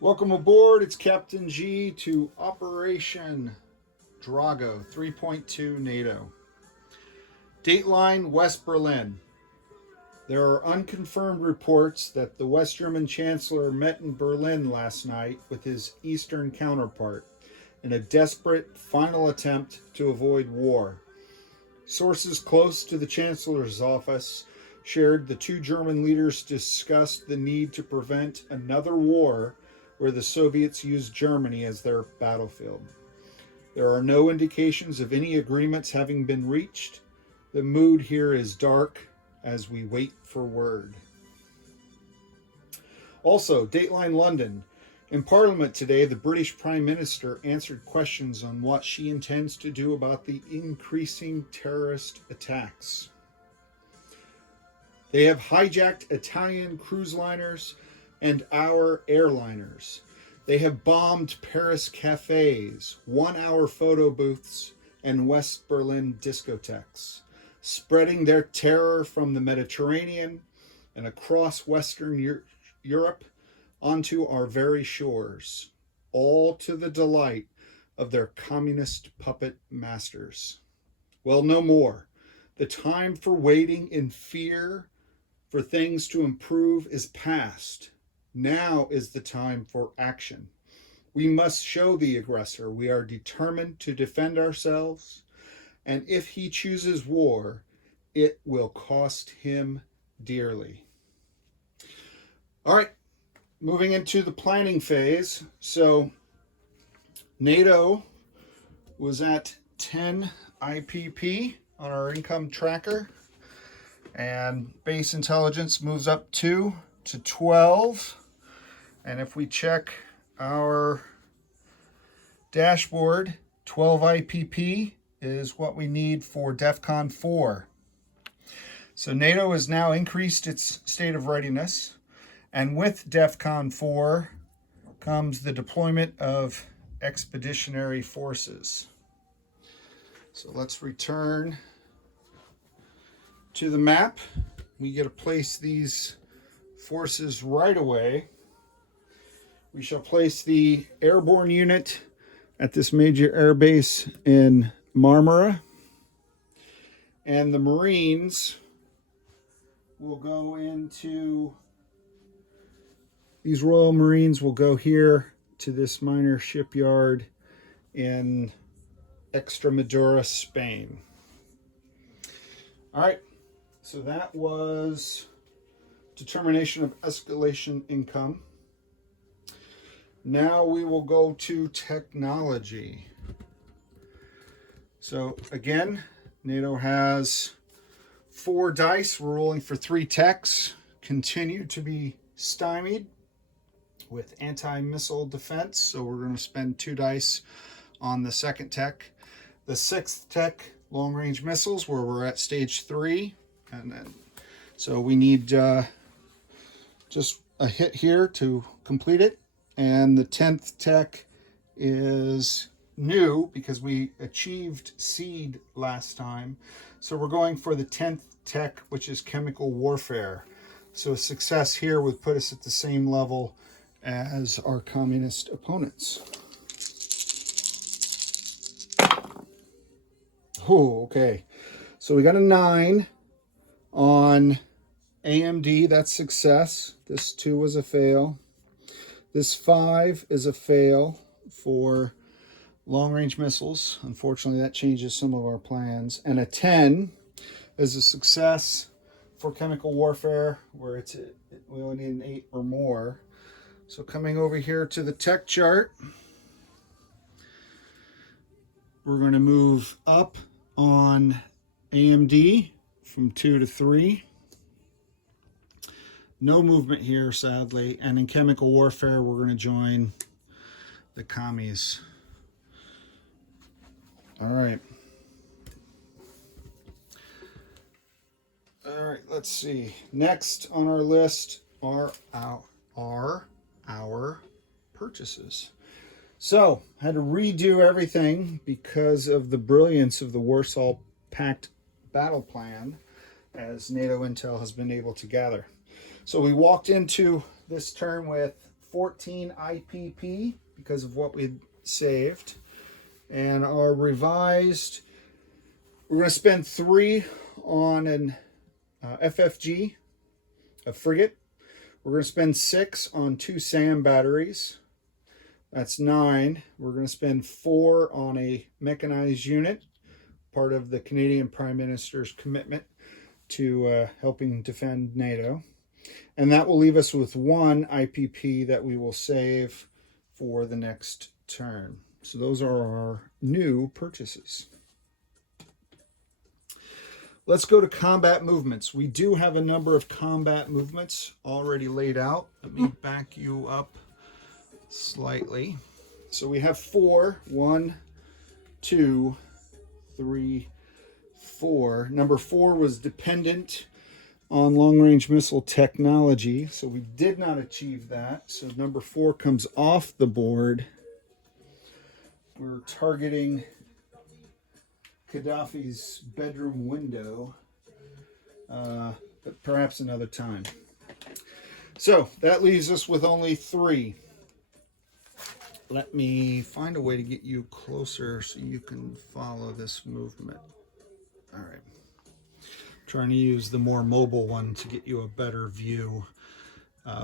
Welcome aboard. It's Captain G to Operation Drago 3.2 NATO. Dateline West Berlin. There are unconfirmed reports that the West German Chancellor met in Berlin last night with his Eastern counterpart in a desperate final attempt to avoid war. Sources close to the Chancellor's office shared the two German leaders discussed the need to prevent another war where the Soviets used Germany as their battlefield. There are no indications of any agreements having been reached. The mood here is dark as we wait for word. Also, Dateline London. In Parliament today, the British Prime Minister answered questions on what she intends to do about the increasing terrorist attacks. They have hijacked Italian cruise liners and our airliners. They have bombed Paris cafes, 1-hour photo booths, and West Berlin discotheques, spreading their terror from the Mediterranean and across Western Europe onto our very shores, all to the delight of their communist puppet masters. Well, no more. The time for waiting in fear for things to improve is past. Now is the time for action. We must show the aggressor we are determined to defend ourselves, and if he chooses war, it will cost him dearly. All right, moving into the planning phase. So NATO was at 10 IPP on our income tracker, and base intelligence moves up 2 to 12. And if we check our dashboard, 12 IPP is what we need for DEFCON 4. So NATO has now increased its state of readiness, and with DEFCON 4 comes the deployment of expeditionary forces. So let's return to the map. We get to place these forces right away. We shall place the airborne unit at this major air base in Marmara, and the Marines will go into, these Royal Marines will go here to this minor shipyard in Extremadura, Spain. All right, so that was determination of escalation income. Now we will go to technology. So again, NATO has 4 dice. We're rolling for 3 techs. Continue to be stymied with anti-missile defense. So we're going to spend 2 dice on the second tech. The 6th tech, long-range missiles, where we're at stage 3. And then, so we need just a hit here to complete it. And the 10th tech is new because we achieved seed last time. So we're going for the 10th tech, which is chemical warfare. So a success here would put us at the same level as our communist opponents. Oh, okay. So we got a 9 on AMD. That's success. This 2 was a fail. This 5 is a fail for long-range missiles. Unfortunately, that changes some of our plans. And a 10 is a success for chemical warfare, where we only need an 8 or more. So coming over here to the tech chart, we're going to move up on AMD from 2 to 3. No movement here, sadly. And in chemical warfare, we're going to join the commies. All right. All right, let's see. Next on our list are our purchases. So, had to redo everything because of the brilliance of the Warsaw Pact battle plan, as NATO intel has been able to gather. So we walked into this turn with 14 IPP because of what we saved. And our revised, we're going to spend 3 on an FFG, a frigate. We're going to spend 6 on 2 SAM batteries. That's 9. We're going to spend 4 on a mechanized unit, part of the Canadian Prime Minister's commitment to helping defend NATO. And that will leave us with 1 IPP that we will save for the next turn. So those are our new purchases. Let's go to combat movements. We do have a number of combat movements already laid out. Let me back you up slightly. So we have 4. 1, 2, 3, 4. Number 4 was dependent on long-range missile technology, so we did not achieve that. So number 4 comes off the board. We're targeting Gaddafi's bedroom window, but perhaps another time. So that leaves us with only 3. Let me find a way to get you closer so you can follow this movement. All right. Trying to use the more mobile one to get you a better view.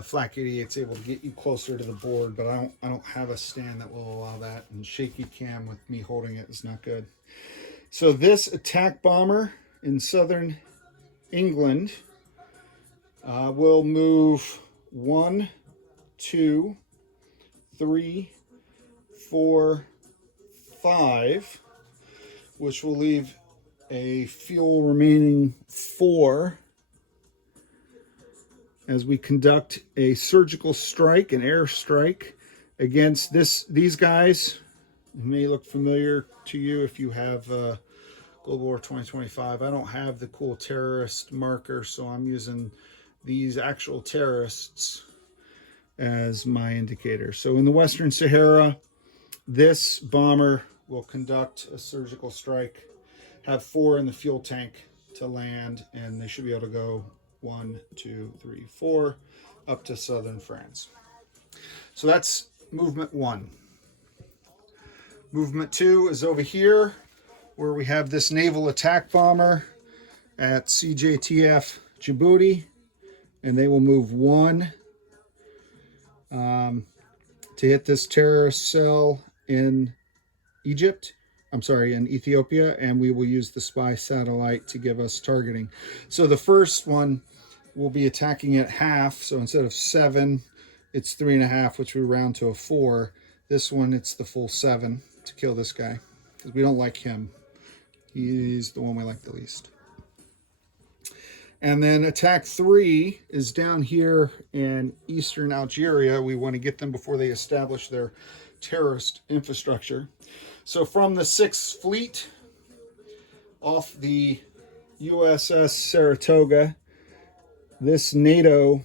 Flak 88's able to get you closer to the board, but I don't have a stand that will allow that, and shaky cam with me holding it is not good. So this attack bomber in southern England will move 1, 2, 3, 4, 5, which will leave a fuel remaining 4 as we conduct a surgical strike, an air strike against these guys. It may look familiar to you if you have Global War 2025. I don't have the cool terrorist marker, so I'm using these actual terrorists as my indicator. So in the Western Sahara, this bomber will conduct a surgical strike, have 4 in the fuel tank to land, and they should be able to go 1, 2, 3, 4 up to southern France. So that's movement 1. Movement 2 is over here, where we have this naval attack bomber at CJTF Djibouti, and they will move 1 to hit this terrorist cell in in Ethiopia, and we will use the spy satellite to give us targeting. So the first one will be attacking at half, so instead of 7, it's 3.5, which we round to a 4. This one, it's the full 7 to kill this guy, because we don't like him. He's the one we like the least. And then attack 3 is down here in eastern Algeria. We want to get them before they establish their terrorist infrastructure. So from the 6th Fleet, off the USS Saratoga, this NATO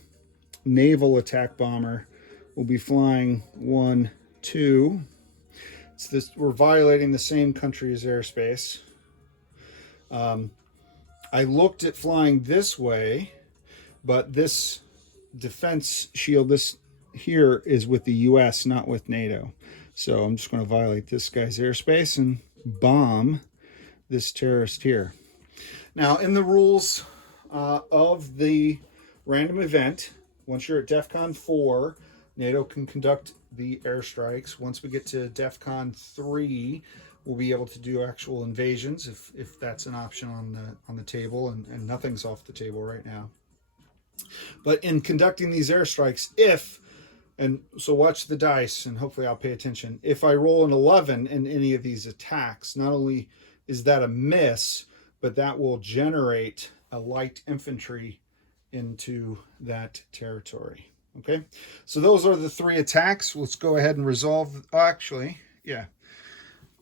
naval attack bomber will be flying 1, 2. We're violating the same country's airspace. I looked at flying this way, but this defense shield, this here, is with the US, not with NATO. So I'm just going to violate this guy's airspace and bomb this terrorist here. Now, in the rules of the random event, once you're at DEFCON 4, NATO can conduct the airstrikes. Once we get to DEFCON 3, we'll be able to do actual invasions if that's an option on the table, and nothing's off the table right now. But in conducting these airstrikes, so watch the dice and hopefully I'll pay attention. If I roll an 11 in any of these attacks, not only is that a miss, but that will generate a light infantry into that territory. Okay, so those are the 3 attacks. Let's go ahead and resolve. Let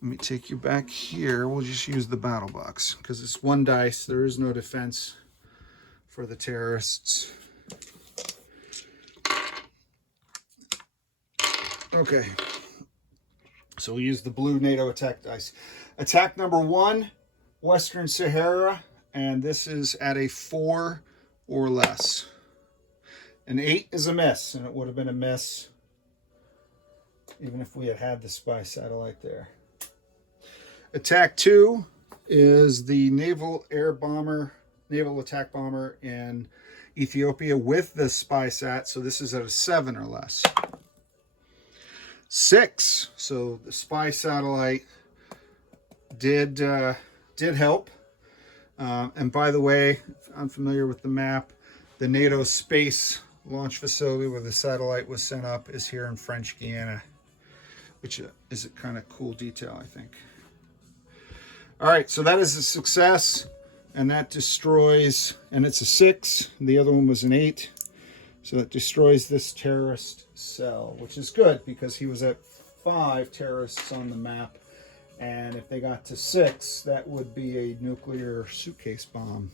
me take you back here. We'll just use the battle box because it's 1 dice. There is no defense for the terrorists. Okay, so we'll use the blue NATO attack dice. Attack number 1, Western Sahara, and this is at a 4 or less. An 8 is a miss, and it would have been a miss even if we had had the spy satellite there. Attack 2 is the naval attack bomber in Ethiopia with the spy sat. So this is at a 7 or less. 6. So the spy satellite did help. And by the way, if unfamiliar with the map, the NATO space launch facility where the satellite was sent up is here in French Guiana, which is a kind of cool detail, I think. All right, so that is a success, and that destroys, and it's a 6. The other one was an 8. So that destroys this terrorist cell, which is good because he was at 5 terrorists on the map. And if they got to 6, that would be a nuclear suitcase bomb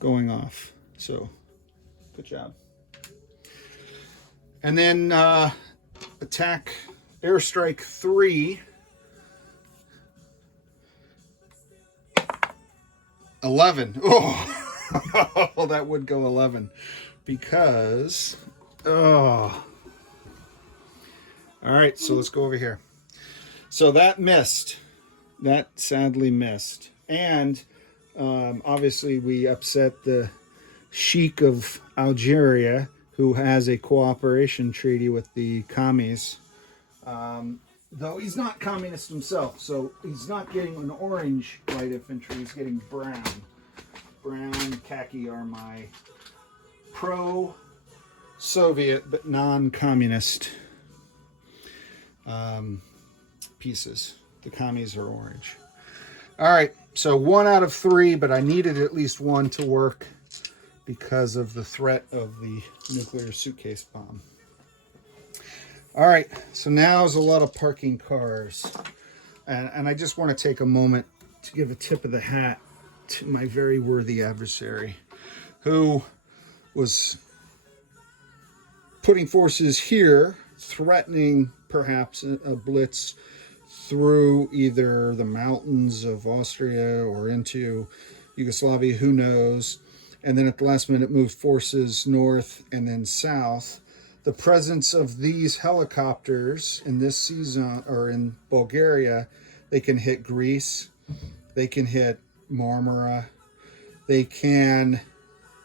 going off. So, good job. And then attack airstrike 3. 11. Oh, that would go 11 because, all right, so let's go over here. So that missed. That sadly missed. And obviously we upset the Sheikh of Algeria, who has a cooperation treaty with the commies. Though he's not communist himself, so he's not getting an orange light infantry, he's getting brown. Brown and khaki are my pro-Soviet but non-communist pieces. The commies are orange. All right, so 1 out of 3, but I needed at least 1 to work because of the threat of the nuclear suitcase bomb. All right, so now is a lot of parking cars. And I just want to take a moment to give a tip of the hat to my very worthy adversary, who was putting forces here, threatening perhaps a blitz through either the mountains of Austria or into Yugoslavia, who knows. And then at the last minute moved forces north and then south. The presence of these helicopters in this season, or in Bulgaria, they can hit Greece, they can hit Marmara, they can,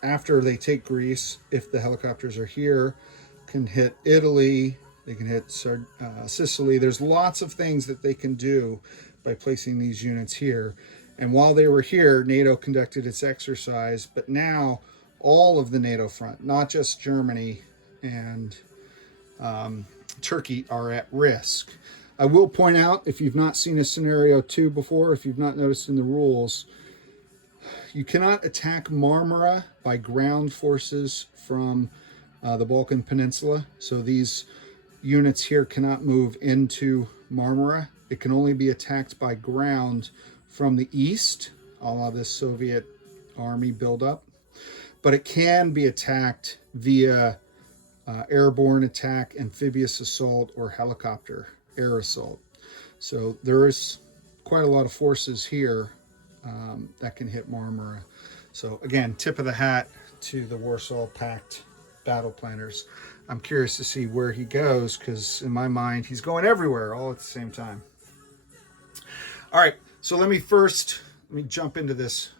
after they take Greece, if the helicopters are here, can hit Italy, they can hit Sicily. There's lots of things that they can do by placing these units here. And while they were here, NATO conducted its exercise, but now all of the NATO front, not just Germany and Turkey, are at risk. I will point out, if you've not seen a scenario 2 before, if you've not noticed in the rules, you cannot attack Marmara by ground forces from the Balkan Peninsula. So these units here cannot move into Marmara. It can only be attacked by ground from the east, a la this Soviet army buildup. But it can be attacked via airborne attack, amphibious assault, or helicopter air assault. So there is quite a lot of forces here that can hit Marmara. So again, tip of the hat to the Warsaw Pact battle planners. I'm curious to see where he goes, because in my mind, he's going everywhere all at the same time. All right, so let me jump into this.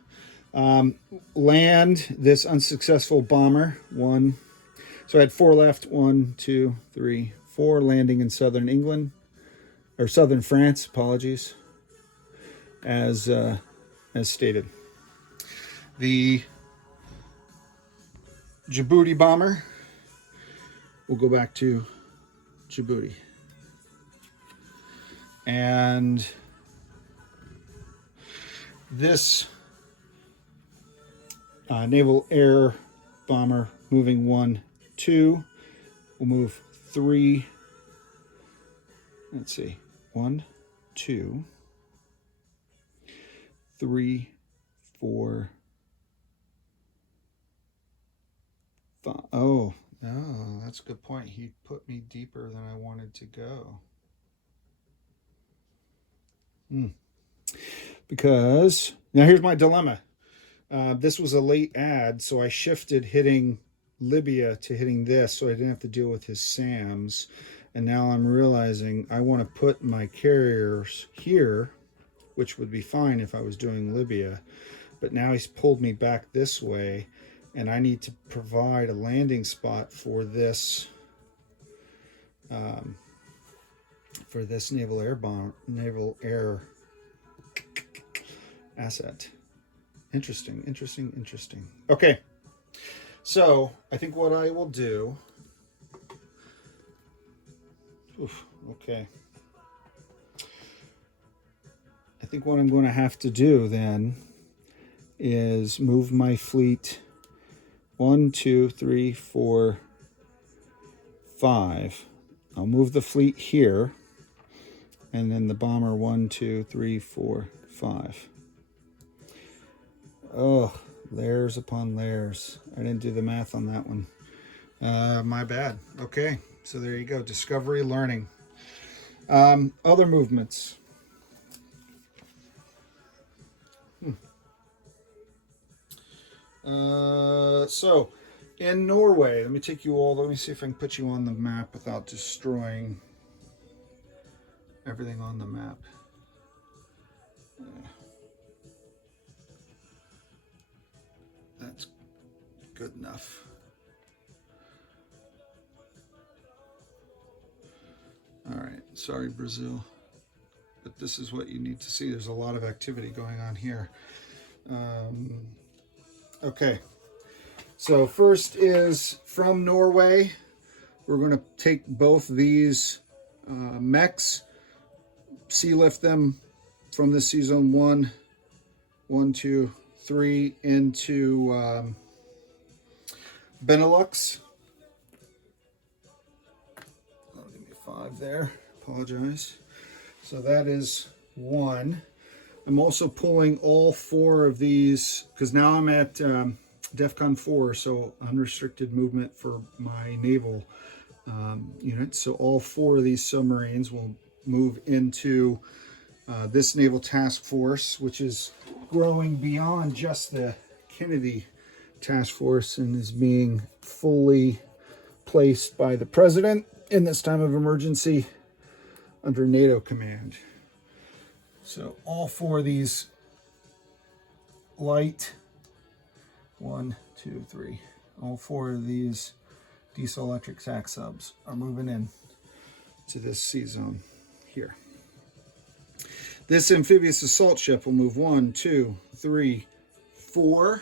Land this unsuccessful bomber. So I had 4 left. 1, 2, 3, 4 landing in southern England, or southern France, apologies, as stated. The Djibouti bomber, we'll go back to Djibouti. And this naval air bomber moving 1, 2, we'll move 3, let's see, 1, 2, 3, 4, 5. Oh, no, that's a good point. He put me deeper than I wanted to go. Because, now here's my dilemma. This was a late ad, so I shifted hitting Libya to hitting this, so I didn't have to deal with his SAMs. And now I'm realizing I want to put my carriers here, which would be fine if I was doing Libya. But now he's pulled me back this way, and I need to provide a landing spot for this naval air asset. Interesting, interesting, interesting. Okay, so I think what I will do. Okay. I think what I'm going to have to do then is move my fleet 1, 2, 3, 4, 5. I'll move the fleet here, and then the bomber 1, 2, 3, 4, 5. Oh, layers upon layers. I didn't do the math on that one. My bad. Okay, so there you go. Discovery learning. Other movements. So in Norway, let me see if I can put you on the map without destroying everything on the map. That's good enough. All right, sorry Brazil, but this is what you need to see. There's a lot of activity going on here. Okay, so first is from Norway. We're going to take both these mechs, sea lift them from the Sea Zone 1, 2, 3 into Benelux. Oh, give me a 5 there. Apologize. So that is 1. I'm also pulling all 4 of these because now I'm at DEFCON 4, so unrestricted movement for my naval unit. So all 4 of these submarines will move into this naval task force, which is growing beyond just the Kennedy task force and is being fully placed by the president in this time of emergency under NATO command. So all 4 of these light, 1, 2, 3, all 4 of these diesel electric SAC subs are moving in to this sea zone here. This amphibious assault ship will move 1, 2, 3, 4.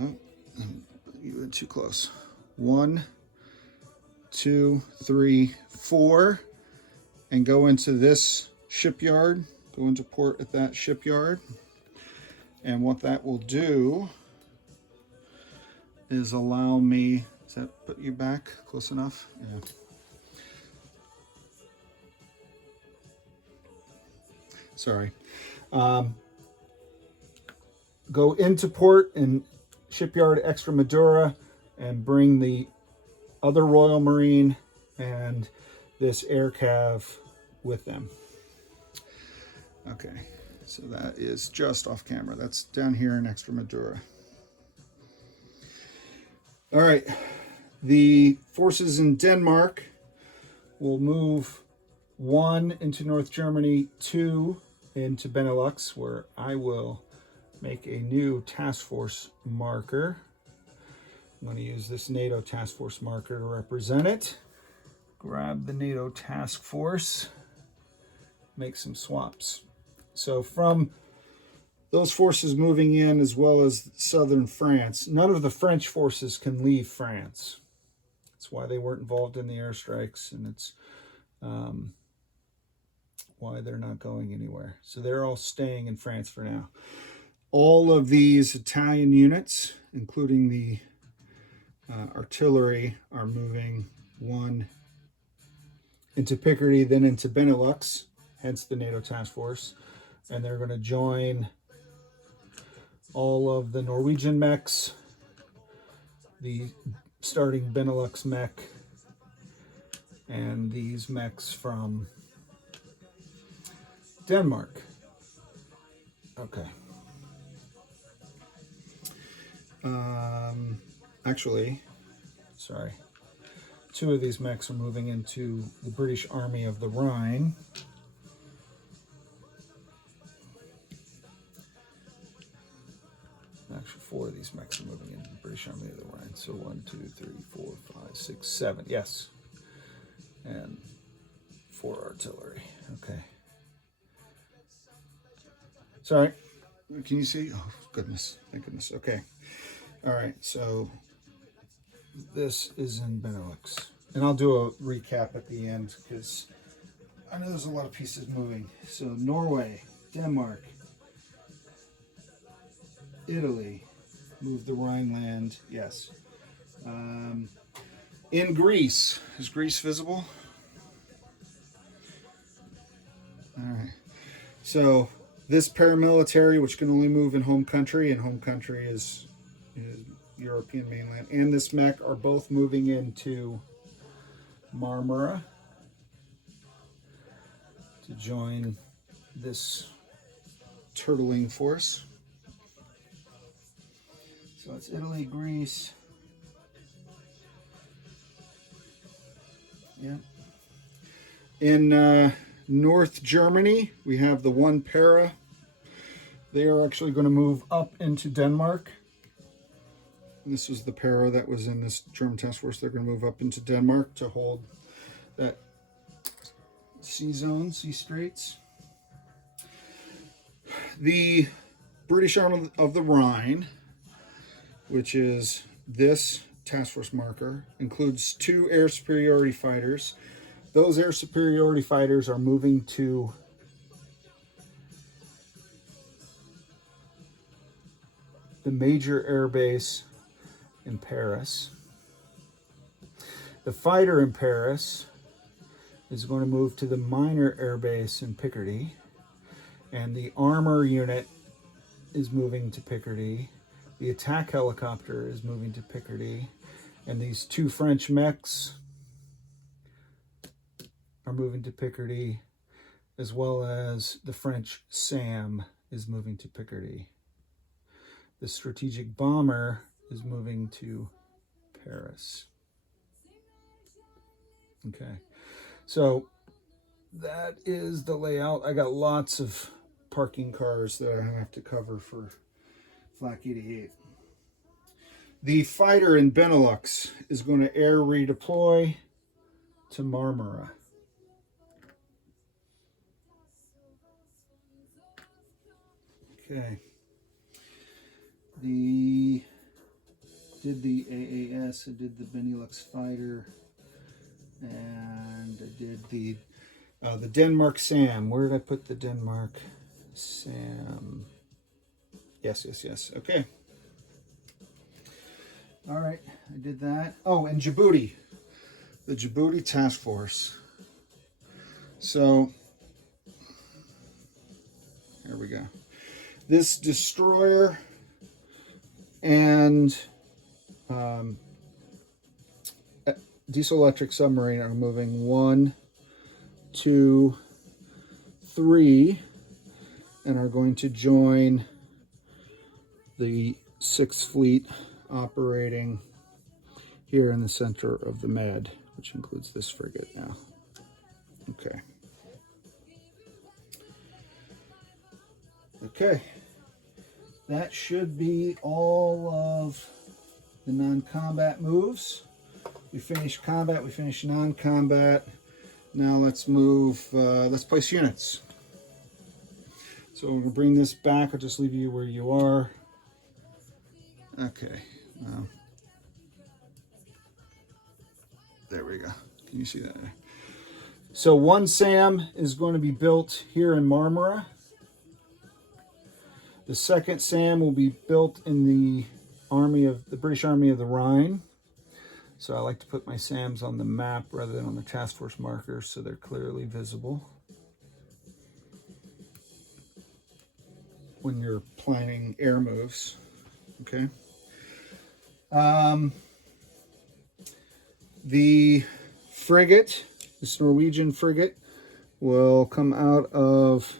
Oh, you went too close. 1, 2, 3, 4, and go into this shipyard. Go into port at that shipyard. And what that will do is allow me. Does that put you back close enough? Yeah. Sorry. Go into port in shipyard Extremadura and bring the other Royal Marine and this air cav with them. Okay, so that is just off camera. That's down here in Extremadura. All right, the forces in Denmark will move 1 into North Germany, 2 into Benelux, where I will make a new task force marker. I'm going to use this NATO task force marker to represent it. Grab the NATO task force, make some swaps. So from those forces moving in, as well as southern France, none of the French forces can leave France. That's why they weren't involved in the airstrikes, and it's why they're not going anywhere. So they're all staying in France for now. All of these Italian units, including the artillery, are moving 1 into Picardy, then into Benelux, hence the NATO task force. And they're going to join all of the Norwegian mechs, the starting Benelux mech, and these mechs from Denmark. Okay. Actually, sorry. 2 of these mechs are moving into the British Army of the Rhine. Actually, 4 of these mechs are moving into the British Army of the Rhine. So 1, 2, 3, 4, 5, 6, 7. Yes. And 4 artillery. Okay. Sorry. Can you see? Oh, goodness. Thank goodness. Okay. All right. So this is in Benelux. And I'll do a recap at the end because I know there's a lot of pieces moving. So Norway, Denmark, Italy, move the Rhineland, yes. In Greece, is Greece visible? All right. So this paramilitary, which can only move in home country, and home country is European mainland, and this mech are both moving into Marmara to join this turtling force. So it's Italy, Greece. Yeah. In North Germany, we have the 1 para. They are actually going to move up into Denmark. And this was the para that was in this German task force. They're going to move up into Denmark to hold that sea zone, sea straits. The British Army of the Rhine, which is this task force marker, includes 2 air superiority fighters. Those air superiority fighters are moving to the major air base in Paris. The fighter in Paris is going to move to the minor air base in Picardy, and the armor unit is moving to Picardy. The attack helicopter is moving to Picardy, and these 2 French mechs are moving to Picardy, as well as the French SAM is moving to Picardy. The strategic bomber is moving to Paris. Okay, so that is the layout. I got lots of parking cars that I have to cover for Flak 88. The fighter in Benelux is going to air redeploy to Marmara. Okay. Did the AAS, I did the Benelux fighter, and I did the Denmark SAM. Where did I put the Denmark SAM? Yes. Okay. All right, I did that. Oh, and Djibouti, the Djibouti task force. So, here we go. This destroyer and diesel-electric submarine are moving 1, 2, 3, and are going to join the 6th Fleet operating here in the center of the Med, which includes this frigate now. Okay. Okay. That should be all of the non-combat moves. We finished combat, we finished non-combat. Now let's move, let's place units. So we're going to bring this back. I'll just leave you where you are. Okay. There we go. Can you see that? So 1 SAM is going to be built here in Marmara. The 2nd SAM will be built in the British Army of the Rhine. So I like to put my SAMs on the map rather than on the task force markers so they're clearly visible when you're planning air moves. Okay. The frigate, this Norwegian frigate, will come out of,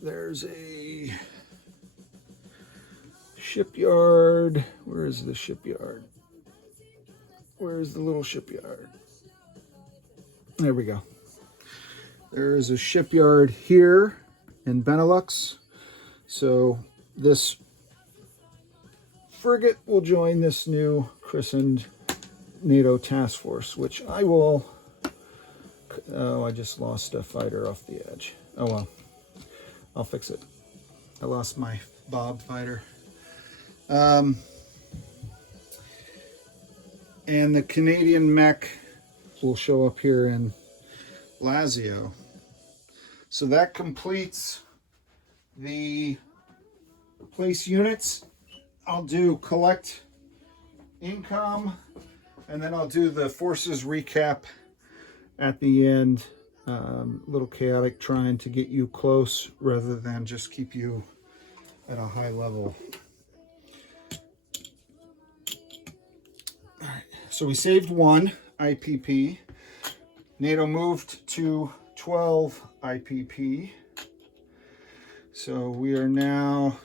there's a shipyard. Where is the shipyard? Where's the little shipyard? There we go. There is a shipyard here in Benelux. So this frigate will join this new christened NATO task force, which I will... Oh, I just lost a fighter off the edge. Oh well, I'll fix it. I lost my Bob fighter. And the Canadian mech will show up here in Lazio. So that completes the place units. I'll do collect income, and then I'll do the forces recap at the end. A little chaotic, trying to get you close rather than just keep you at a high level. All right, so we saved 1 IPP. NATO moved to 12 IPP. So we are now,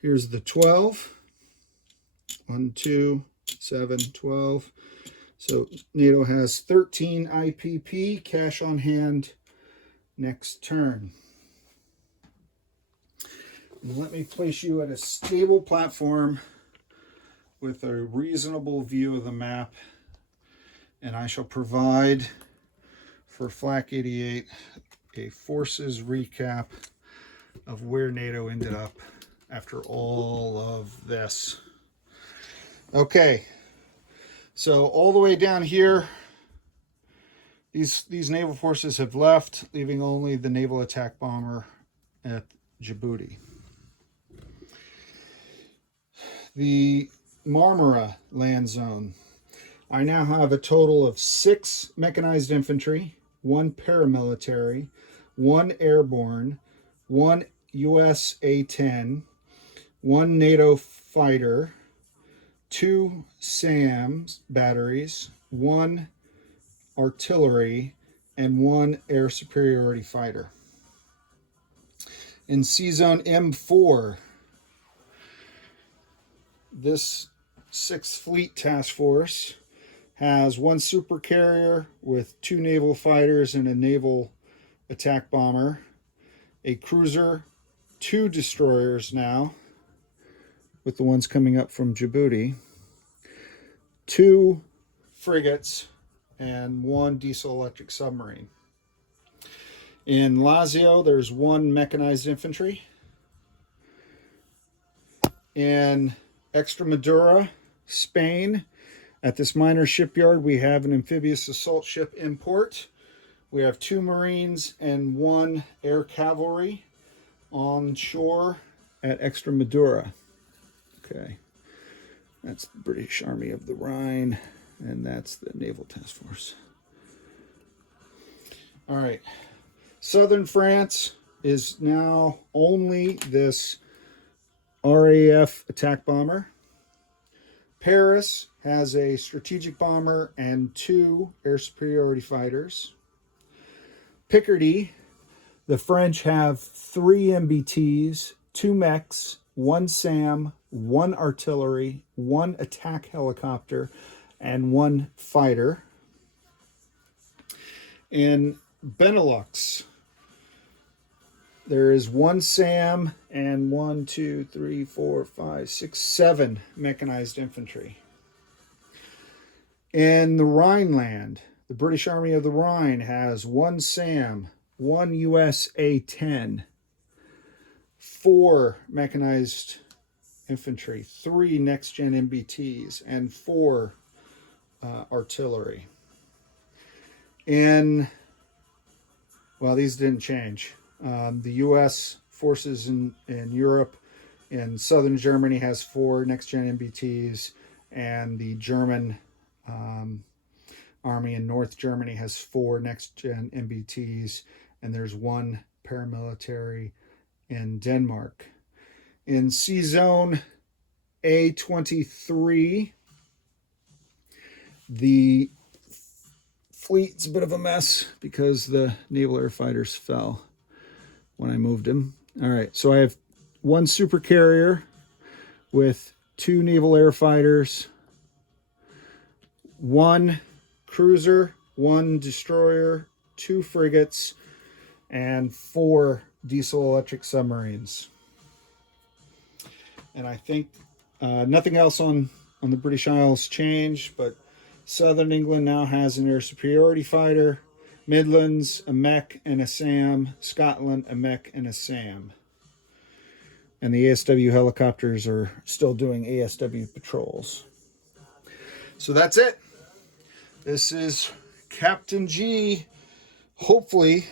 here's the 12. 1, 2, 7, 12. So NATO has 13 IPP, cash on hand next turn. And let me place you at a stable platform with a reasonable view of the map, and I shall provide for Flak 88 a forces recap of where NATO ended up after all of this. Okay, so all the way down here, these naval forces have left, leaving only the naval attack bomber at Djibouti. The Marmara land zone. I now have a total of 6 mechanized infantry, 1 paramilitary, 1 airborne, 1 US A-10, 1 NATO fighter, 2 SAMs batteries, 1 artillery, and 1 air superiority fighter. In C-Zone M4, this 6th Fleet Task Force has 1 supercarrier with 2 naval fighters and a naval attack bomber, a cruiser, 2 destroyers now, with the ones coming up from Djibouti, 2 frigates, and 1 diesel electric submarine. In Lazio, there's 1 mechanized infantry. In Extremadura, Spain, at this minor shipyard, we have an amphibious assault ship in port. We have 2 Marines and 1 air cavalry on shore at Extremadura. Okay, that's the British Army of the Rhine, and that's the Naval Task Force. All right, southern France is now only this RAF attack bomber. Paris has a strategic bomber and 2 air superiority fighters. Picardy, the French have 3 MBTs, 2 mechs, 1 SAM, 1 artillery, 1 attack helicopter, and 1 fighter. In Benelux, there is 1 SAM and 1, 2, 3, 4, 5, 6, 7 mechanized infantry. In the Rhineland, the British Army of the Rhine has 1 SAM, 1 US A-10, 4 mechanized infantry, 3 next-gen MBTs, and 4 artillery. Well, these didn't change. The U.S. forces in Europe, in southern Germany, has 4 next-gen MBTs, and the German army in North Germany has 4 next-gen MBTs, and there's 1 paramilitary in Denmark. In C-Zone A-23, the fleet's a bit of a mess because the naval air fighters fell when I moved him. All right, so I have 1 supercarrier with 2 naval air fighters, 1 cruiser, 1 destroyer, 2 frigates, and 4 diesel-electric submarines. And I think nothing else on the British Isles changed, but Southern England now has an air superiority fighter, Midlands a mech and a SAM, Scotland a mech and a SAM. And the ASW helicopters are still doing ASW patrols. So that's it. This is Captain G. Hopefully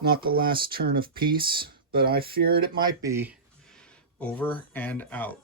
not the last turn of peace, but I feared it might be. Over and out.